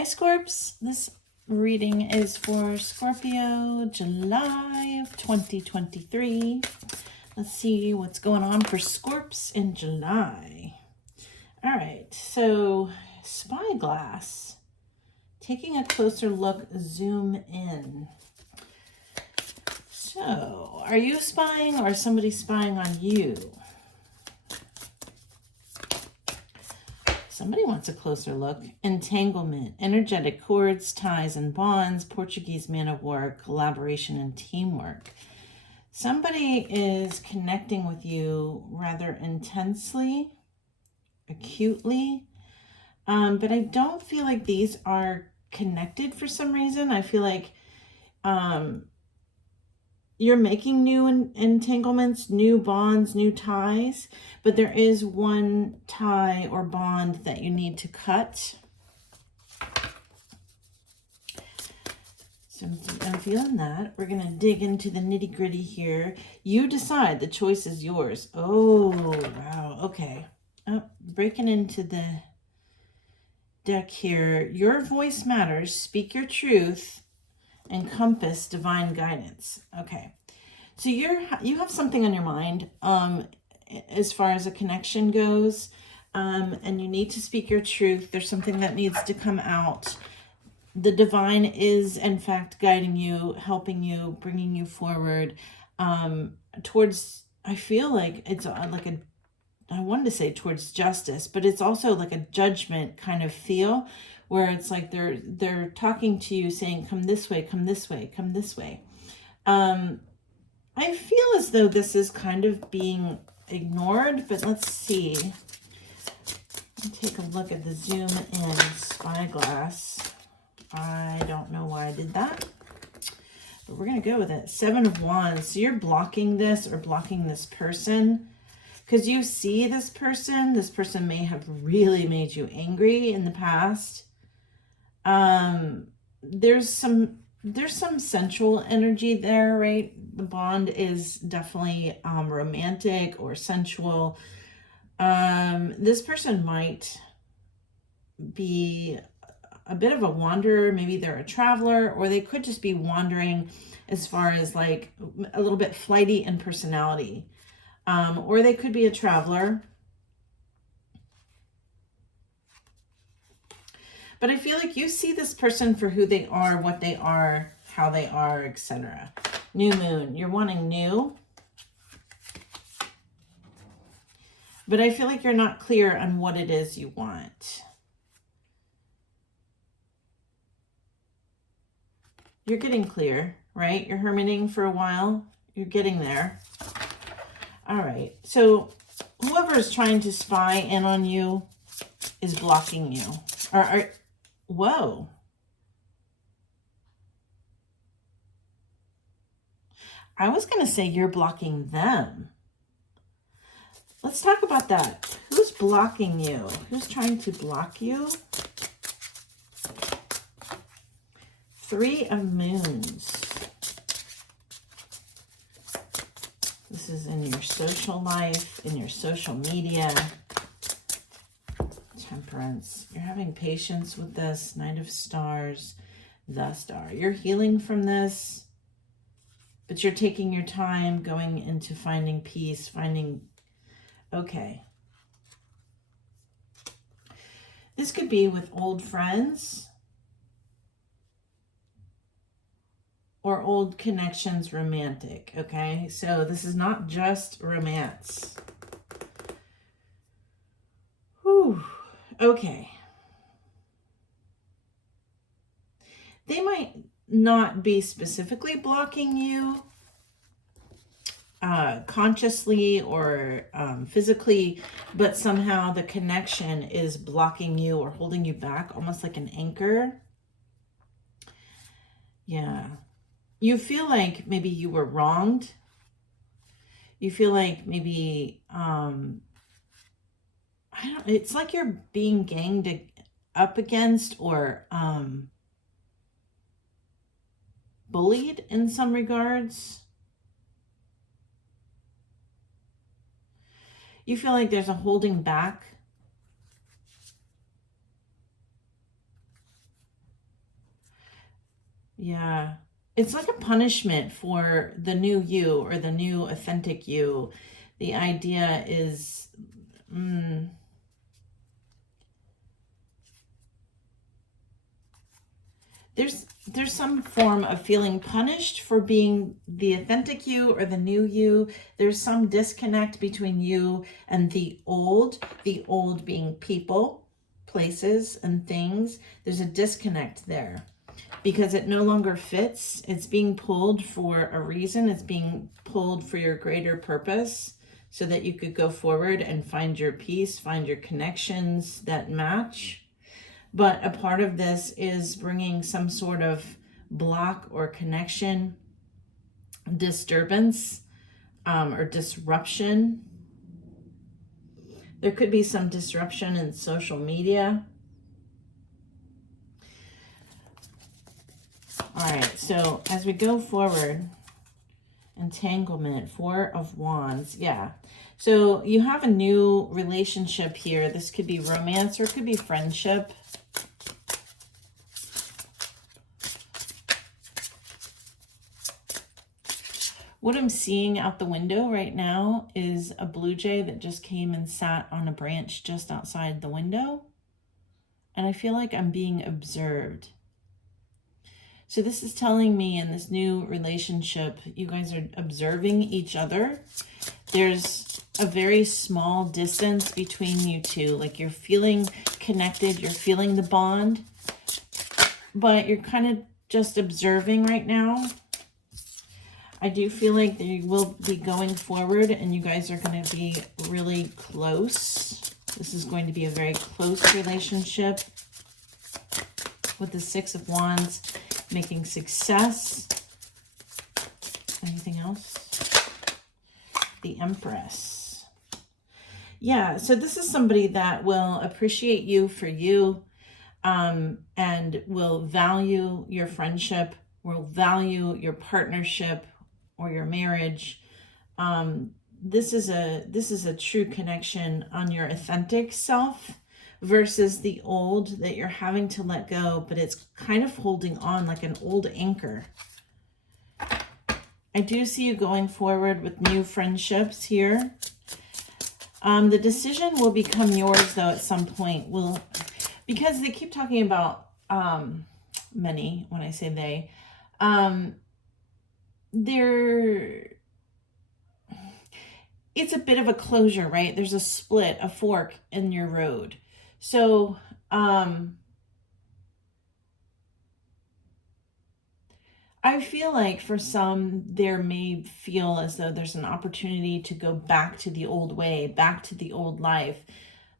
Hi, Scorps. This reading is for Scorpio, July of 2023. Let's see what's going on for Scorps in July. All right, so spyglass. Taking a closer look, zoom in. So, are you spying or is somebody spying on you? Somebody wants a closer look. Entanglement, energetic cords, ties and bonds, Portuguese man of war, collaboration and teamwork. Somebody is connecting with you rather intensely, acutely, but I don't feel like these are connected for some reason. I feel like you're making new entanglements, new bonds, new ties, but there is one tie or bond that you need to cut. So I'm feeling that. We're going to dig into the nitty gritty here. You decide. The choice is yours. Oh, wow. Okay. Oh, breaking into the deck here. Your voice matters. Speak your truth. Encompass divine guidance. Okay, so you have something on your mind as far as a connection goes, and you need to speak your truth. There's something that needs to come out. The divine is in fact guiding you, helping you, bringing you forward towards, I feel like it's like a, I wanted to say towards justice, but it's also like a judgment kind of feel, where it's like they're talking to you saying, come this way, come this way, come this way. I feel as though this is kind of being ignored, but let's see. Take a look at the zoom in spyglass. I don't know why I did that, but we're going to go with it. 7 of Wands. So you're blocking this or blocking this person because you see this person. This person may have really made you angry in the past. There's some sensual energy there, right? The bond is definitely romantic or sensual. This person might be a bit of a wanderer. Maybe they're a traveler, or they could just be wandering as far as like a little bit flighty in personality. Or they could be a traveler. But I feel like you see this person for who they are, what they are, how they are, etc. New moon. You're wanting new. But I feel like you're not clear on what it is you want. You're getting clear, right? You're hermiting for a while. You're getting there. All right. So whoever is trying to spy in on you is blocking you. Whoa. I was going to say you're blocking them. Let's talk about that. Who's blocking you? Who's trying to block you? 3 of Moons. This is in your social life, in your social media. Temperance. You're having patience with this. Knight of Stars. The Star. You're healing from this, but you're taking your time going into finding peace, finding... Okay. This could be with old friends or old connections, romantic, okay? So this is not just romance. Whew. Okay. They might not be specifically blocking you consciously or physically, but somehow the connection is blocking you or holding you back, almost like an anchor. Yeah. You feel like maybe you were wronged. You feel like maybe, it's like you're being ganged up against or bullied in some regards. You feel like there's a holding back. Yeah. It's like a punishment for the new you or the new authentic you. The idea is, there's some form of feeling punished for being the authentic you or the new you. There's some disconnect between you and the old being people, places, and things. There's a disconnect there because it no longer fits. It's being pulled for a reason. It's being pulled for your greater purpose so that you could go forward and find your peace, find your connections that match. But a part of this is bringing some sort of block or connection, disturbance, or disruption. There could be some disruption in social media. All right, so as we go forward, entanglement, 4 of Wands, yeah. So you have a new relationship here. This could be romance or it could be friendship. What I'm seeing out the window right now is a blue jay that just came and sat on a branch just outside the window. And I feel like I'm being observed. So this is telling me in this new relationship, you guys are observing each other. There's a very small distance between you two. Like you're feeling connected, you're feeling the bond, but you're kind of just observing right now. I do feel like they will be going forward and you guys are going to be really close. This is going to be a very close relationship with the 6 of Wands, making success. Anything else? The Empress. Yeah, so this is somebody that will appreciate you for you, and will value your friendship, will value your partnership or your marriage. This is a true connection on your authentic self versus the old that you're having to let go, but it's kind of holding on like an old anchor. I do see you going forward with new friendships here. The decision will become yours though at some point. Because they keep talking about many, when I say they, it's a bit of a closure, right? There's a split, a fork in your road. So, I feel like for some, there may feel as though there's an opportunity to go back to the old way, back to the old life.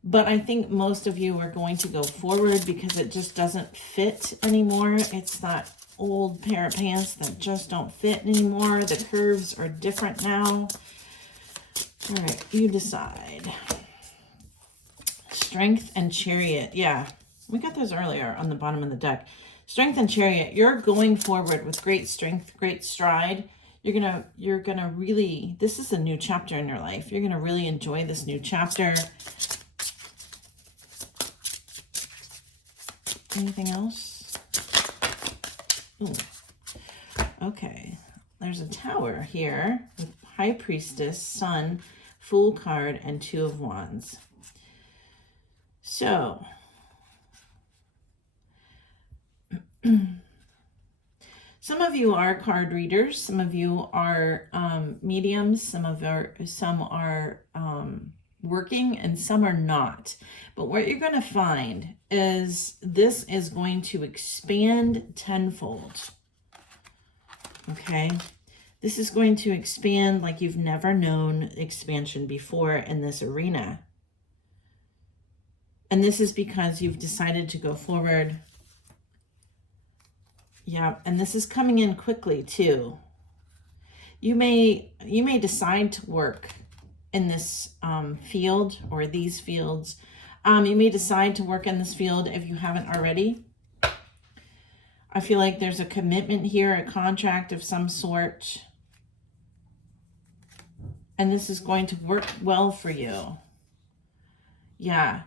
But I think most of you are going to go forward because it just doesn't fit anymore. It's that old pair of pants that just don't fit anymore. The curves are different now. All right, you decide. Strength and Chariot. Yeah, we got those earlier on the bottom of the deck. Strength and Chariot. You're going forward with great strength, great stride. You're gonna really, this is a new chapter in your life. You're gonna really enjoy this new chapter. Anything else? Ooh. Okay. There's a Tower here with High Priestess, Sun, Fool card, and 2 of Wands. So, some of you are card readers, some of you are mediums, some are working, and some are not. But what you're going to find is this is going to expand tenfold. Okay? This is going to expand like you've never known expansion before in this arena. And this is because you've decided to go forward. Yeah, and this is coming in quickly too. You may decide to work in this field or these fields. You may decide to work in this field if you haven't already. I feel like there's a commitment here, a contract of some sort. And this is going to work well for you. Yeah.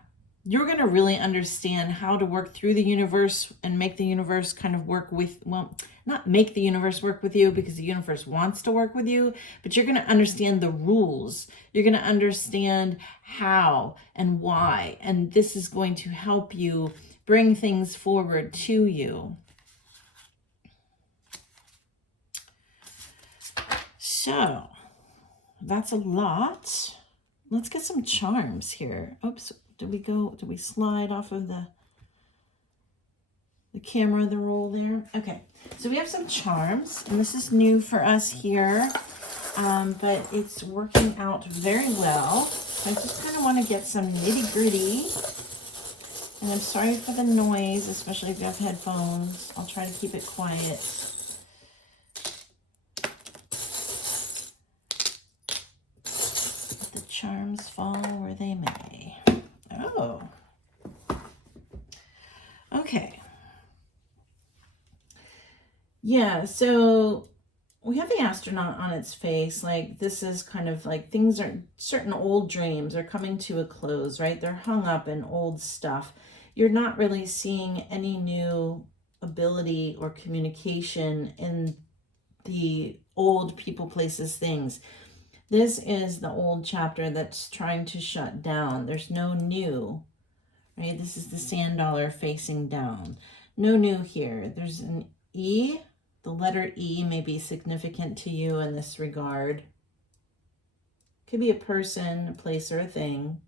you're going to really understand how to work through the universe and make the universe kind of work with, well, not make the universe work with you, because the universe wants to work with you, but you're going to understand the rules. You're going to understand how and why, and this is going to help you bring things forward to you. So that's a lot. Let's get some charms here. Oops, did we slide off of the camera, the roll there? Okay, so we have some charms, and this is new for us here, but it's working out very well. I just kind of want to get some nitty-gritty, and I'm sorry for the noise, especially if you have headphones. I'll try to keep it quiet. Let the charms fall where they may. Oh, okay. Yeah, so we have the astronaut on its face. Like, this is kind of like things are, certain old dreams are coming to a close, right? They're hung up in old stuff. You're not really seeing any new ability or communication in the old people, places, things. This is the old chapter that's trying to shut down. There's no new, right? This is the sand dollar facing down. No new here. There's an E. The letter E may be significant to you in this regard. Could be a person, a place, or a thing.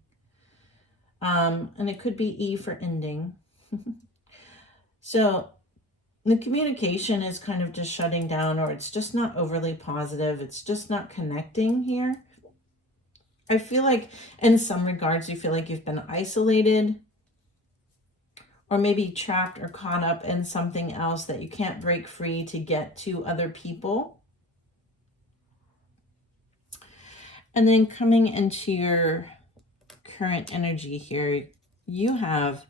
And it could be E for ending. So the communication is kind of just shutting down, or it's just not overly positive. It's just not connecting here. I feel like in some regards, you feel like you've been isolated, or maybe trapped or caught up in something else that you can't break free to get to other people. And then coming into your current energy here, you have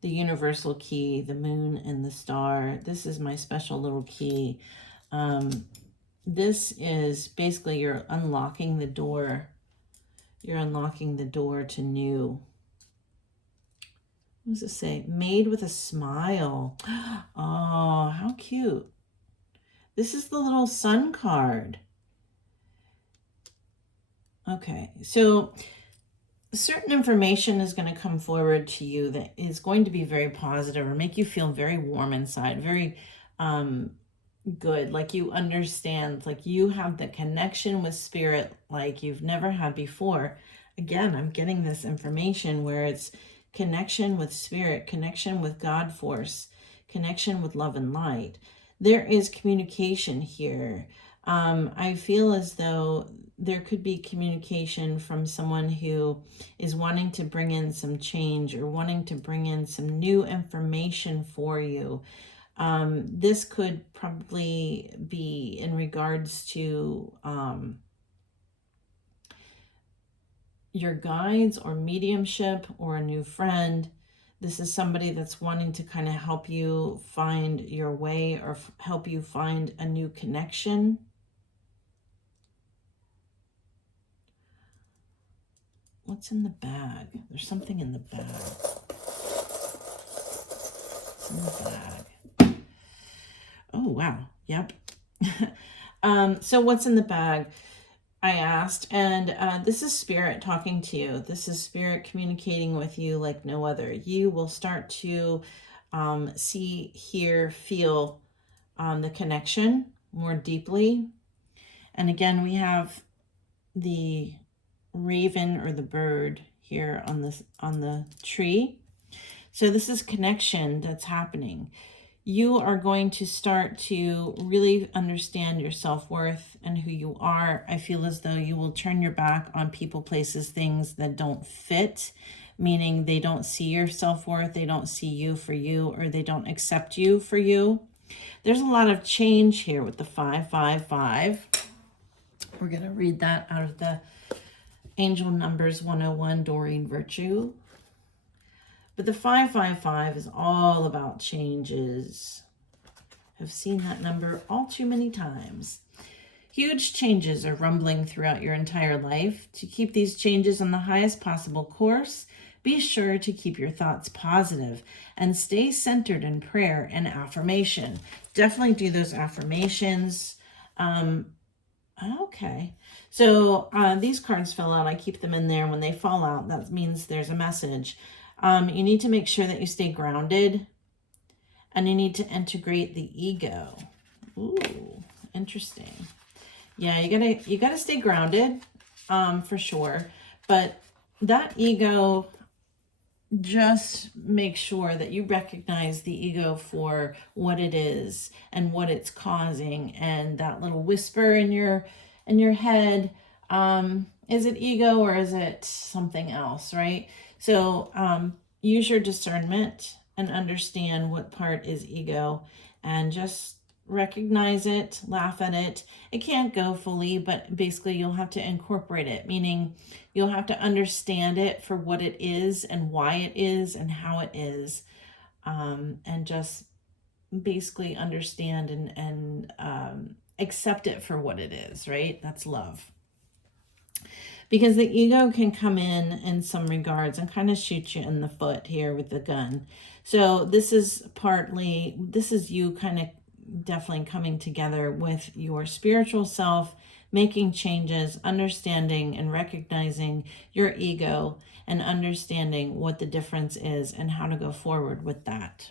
the universal key, the moon and the star. This is my special little key. This is basically you're unlocking the door. You're unlocking the door to new. What does it say? Made with a smile. Oh, how cute. This is the little sun card. Okay, so certain information is going to come forward to you that is going to be very positive or make you feel very warm inside, very good, like you understand, like you have the connection with spirit like you've never had before. Again, I'm getting this information where it's connection with spirit, connection with God force, connection with love and light. There is communication here. I feel as though there could be communication from someone who is wanting to bring in some change or wanting to bring in some new information for you. This could probably be in regards to your guides or mediumship or a new friend. This is somebody that's wanting to kind of help you find your way or help you find a new connection. What's in the bag? There's something in the bag. What's in the bag? Oh, wow. Yep. So what's in the bag? I asked, and this is spirit talking to you. This is spirit communicating with you like no other. You will start to see, hear, feel the connection more deeply. And again, we have the raven or the bird here on the tree. So this is connection that's happening. You are going to start to really understand your self-worth and who you are. I feel as though you will turn your back on people, places, things that don't fit, meaning they don't see your self-worth, they don't see you for you, or they don't accept you for you. There's a lot of change here with the 555. We're going to read that out of the Angel Numbers 101, Doreen Virtue. But the 555 is all about changes. I've seen that number all too many times. Huge changes are rumbling throughout your entire life. To keep these changes on the highest possible course, Be sure to keep your thoughts positive and stay centered in prayer and affirmation. Definitely do those affirmations. Okay. So these cards fell out. I keep them in there. When they fall out, that means there's a message. You need to make sure that you stay grounded, and you need to integrate the ego. Ooh, interesting. Yeah, you gotta stay grounded, for sure. But that ego, just make sure that you recognize the ego for what it is and what it's causing, and that little whisper in your head, is it ego or is it something else, right? So use your discernment and understand what part is ego, and just recognize it, laugh at it. It can't go fully, but basically you'll have to incorporate it, meaning you'll have to understand it for what it is and why it is and how it is, and just basically understand and accept it for what it is, right? That's love. Because the ego can come in some regards and kind of shoot you in the foot here with the gun. So this is you kind of definitely coming together with your spiritual self, making changes, understanding and recognizing your ego, and understanding what the difference is and how to go forward with that.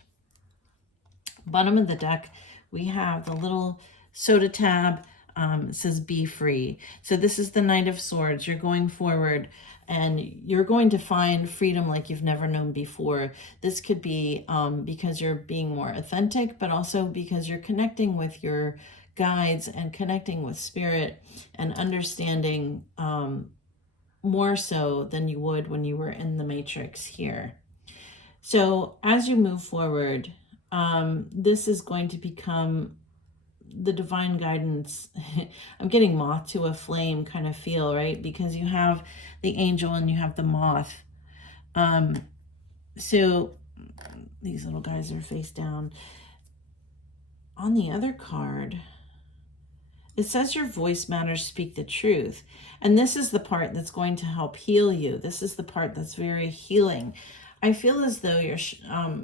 Bottom of the deck, we have the little soda tab. It says be free. So this is the Knight of Swords. You're going forward and you're going to find freedom like you've never known before. This could be because you're being more authentic, but also because you're connecting with your guides and connecting with spirit and understanding more so than you would when you were in the Matrix here. So as you move forward, this is going to become the divine guidance. I'm getting moth to a flame kind of feel, right? Because you have the angel and you have the moth. So these little guys are face down. On the other card, it says your voice matters, speak the truth. And this is the part that's going to help heal you. This is the part that's very healing. I feel as though you're,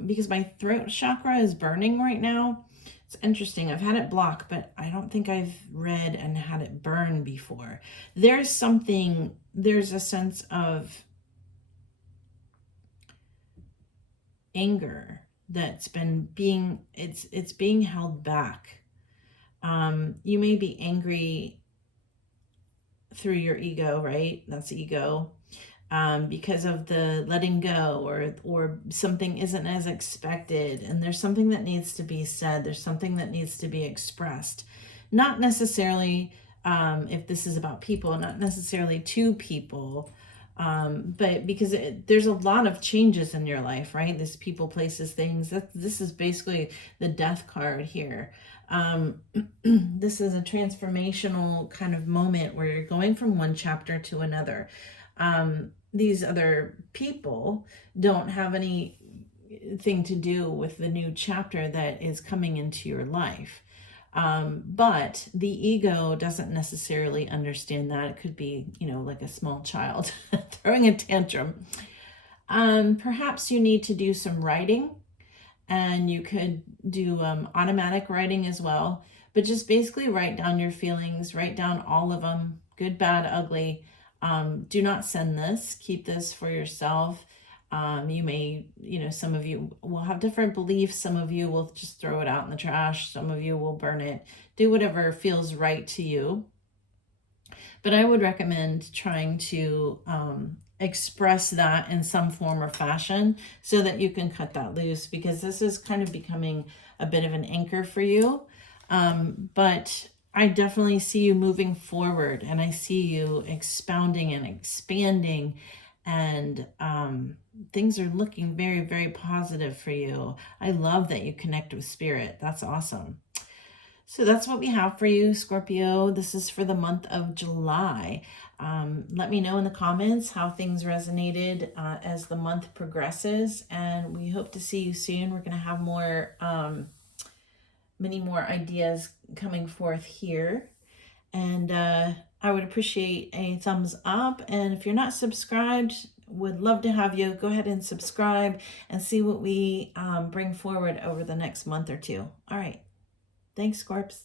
because my throat chakra is burning right now. It's interesting. I've had it block, but I don't think I've read and had it burn before. There's a sense of anger that's been it's being held back. You may be angry through your ego, right? That's ego. Because of the letting go, or something isn't as expected, and there's something that needs to be said, there's something that needs to be expressed, not necessarily if this is about people, not necessarily to people, but because there's a lot of changes in your life, right? This people, places, things. This is basically the death card here. This is a transformational kind of moment where you're going from one chapter to another. These other people don't have anything to do with the new chapter that is coming into your life. But the ego doesn't necessarily understand that. It could be, like a small child throwing a tantrum. Perhaps you need to do some writing, and you could do automatic writing as well. But just basically write down your feelings, write down all of them, good, bad, ugly. Do not send this. Keep this for yourself. You may, some of you will have different beliefs. Some of you will just throw it out in the trash. Some of you will burn it. Do whatever feels right to you. But I would recommend trying to express that in some form or fashion so that you can cut that loose, because this is kind of becoming a bit of an anchor for you. But I definitely see you moving forward, and I see you expounding and expanding, and things are looking very, very positive for you. I love that you connect with spirit. That's awesome. So that's what we have for you, Scorpio. This is for the month of July. Let me know in the comments how things resonated as the month progresses, and we hope to see you soon. We're going to have more many more ideas coming forth here, and I would appreciate a thumbs up, and if you're not subscribed, would love to have you. Go ahead and subscribe and see what we bring forward over the next month or two. All right. Thanks, Scorps.